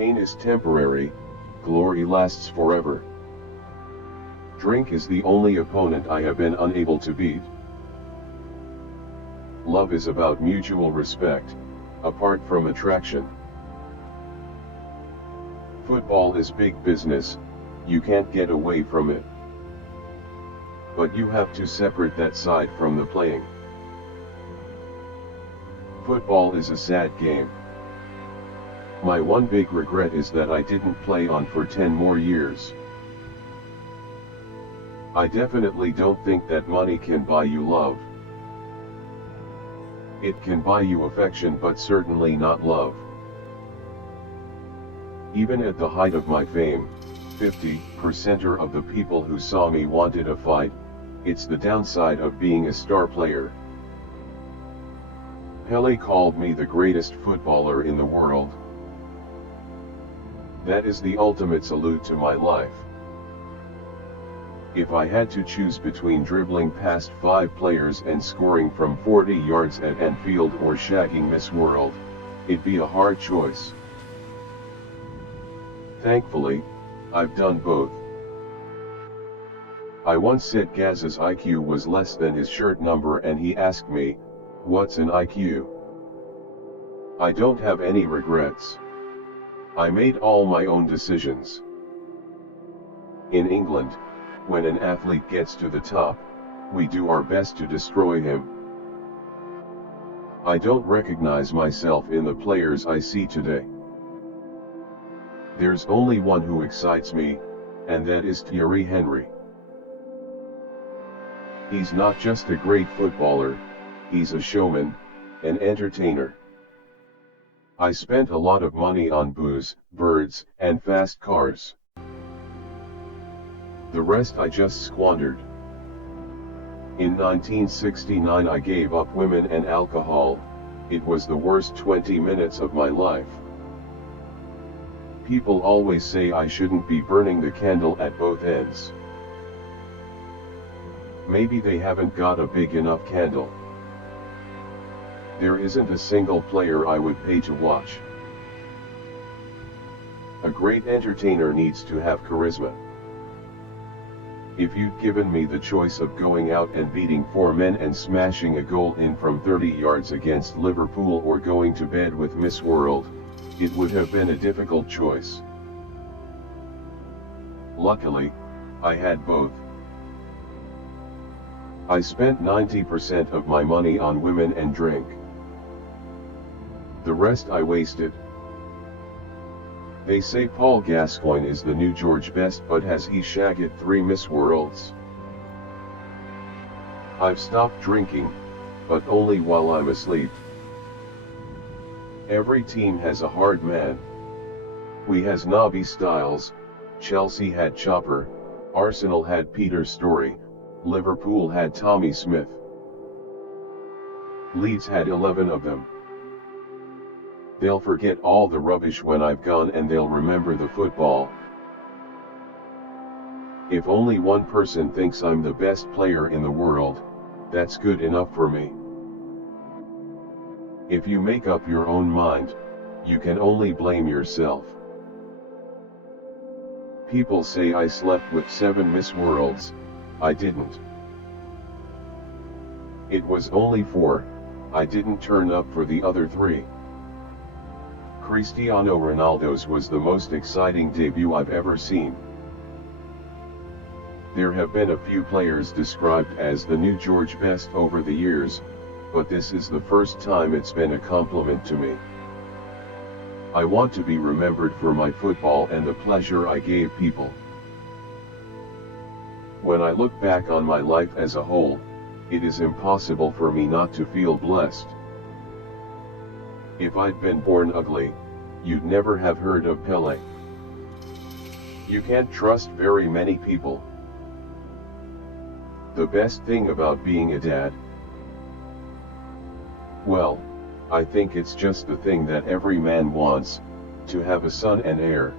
Pain is temporary, glory lasts forever. Drink is the only opponent I have been unable to beat. Love is about mutual respect, apart from attraction. Football is big business, you can't get away from it. But you have to separate that side from the playing. Football is a sad game. My one big regret is that I didn't play on for 10 more years. I definitely don't think that money can buy you love. It can buy you affection, but certainly not love. Even at the height of my fame, 50% of the people who saw me wanted a fight. It's the downside of being a star player. Pelé called me the greatest footballer in the world. That is the ultimate salute to my life. If I had to choose between dribbling past 5 players and scoring from 40 yards at Anfield or shagging Miss World, it'd be a hard choice. Thankfully, I've done both. I once said Gaz's IQ was less than his shirt number, and he asked me, "What's an IQ?" I don't have any regrets. I made all my own decisions. In England, when an athlete gets to the top, we do our best to destroy him. I don't recognize myself in the players I see today. There's only one who excites me, and that is Thierry Henry. He's not just a great footballer, he's a showman, an entertainer. I spent a lot of money on booze, birds, and fast cars. The rest I just squandered. In 1969 I gave up women and alcohol. It was the worst 20 minutes of my life. People always say I shouldn't be burning the candle at both ends. Maybe they haven't got a big enough candle. There isn't a single player I would pay to watch. A great entertainer needs to have charisma. If you'd given me the choice of going out and beating 4 men and smashing a goal in from 30 yards against Liverpool or going to bed with Miss World, it would have been a difficult choice. Luckily, I had both. I spent 90% of my money on women and drink. The rest I wasted. They say Paul Gascoigne is the new George Best, but has he shagged 3 Miss Worlds? I've stopped drinking, but only while I'm asleep. Every team has a hard man. We has Nobby Stiles, Chelsea had Chopper, Arsenal had Peter Storey, Liverpool had Tommy Smith. Leeds had 11 of them. They'll forget all the rubbish when I've gone, and they'll remember the football. If only one person thinks I'm the best player in the world, that's good enough for me. If you make up your own mind, you can only blame yourself. People say I slept with 7 Miss Worlds. I didn't. It was only 4, I didn't turn up for the other 3. Cristiano Ronaldo's was the most exciting debut I've ever seen. There have been a few players described as the new George Best over the years, but this is the first time it's been a compliment to me. I want to be remembered for my football and the pleasure I gave people. When I look back on my life as a whole, it is impossible for me not to feel blessed. If I'd been born ugly, you'd never have heard of Pelé. You can't trust very many people. The best thing about being a dad? Well, I think it's just the thing that every man wants, to have a son and heir.